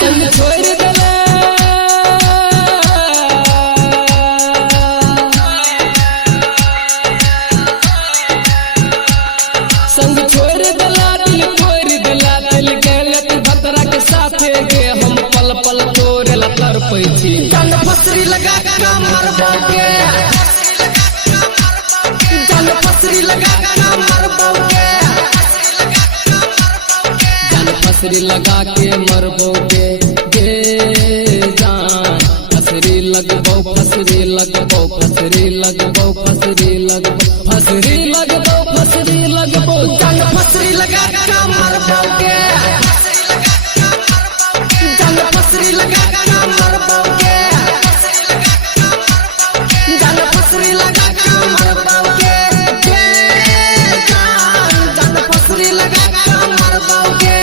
संग छोड़ देला संग छोड़ देला दिल तोड़ देला दिल गलत भतरा के साथे गे हम पल पल तोरेला तरपै छी जान फसरी लगा के मरबोगे जान फसरी लगा के मरबोगे जान फसरी लगा के मरबोगे गे जान फसरी लगबो फसरी लगबो फसरी लगबो फसरी लगबो फसरी लगबो फसरी लगबो जान फसरी लगा के मरबोगे जान फसरी लगा के मरबोगे जान फसरी लगा के मरबोगे जान फसरी लगा के मरबोगे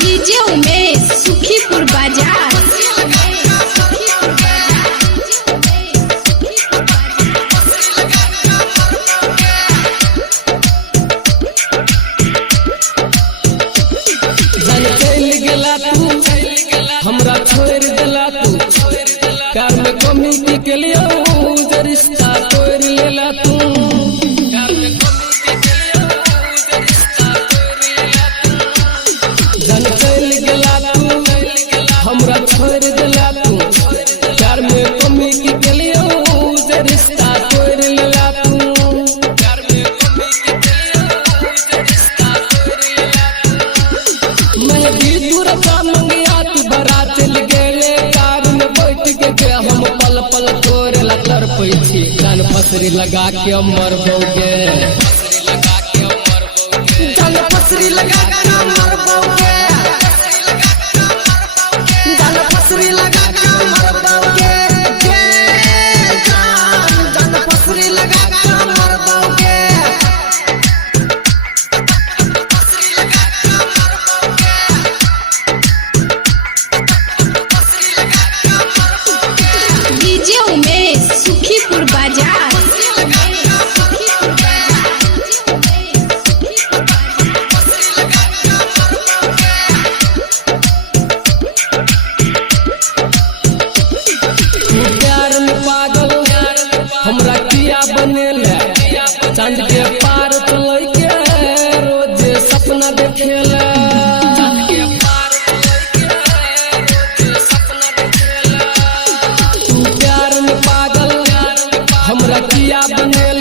डीजे उमेश सुखीपुर बाजार जन चल गेला तू हमरा छोड़ देला तू कार में कमी के लिए रिश्ता तोड़ लेला तू कार में कमी के लिए रिश्ता तोड़ लेला तू जन चल गेला तू हमरा छोड़ देला तू कार में कमी के लिए रिश्ता तोड़ लेला तू कार में कमी के लिए रिश्ता तोड़ लेला तू मैं भी दूरता मंगिया तू बरात गेले कार में बैठ के हम पल पल तोरेला तरपै छी जान फसरी लगा के मरबोगे जान फसरी लगा के मरबोगे जान फसरी लगा के मरबोगे जान फसरी लगा के मरबोगे डीजे उमेश सुखीपुर बाजार प्यार में पागल हमरा किया बनेला चांद के पार चलै के रोज सपना देखेला चांद के पार चलै के रोज सपना देखेला तू प्यार में पागल हमरा किया बनेला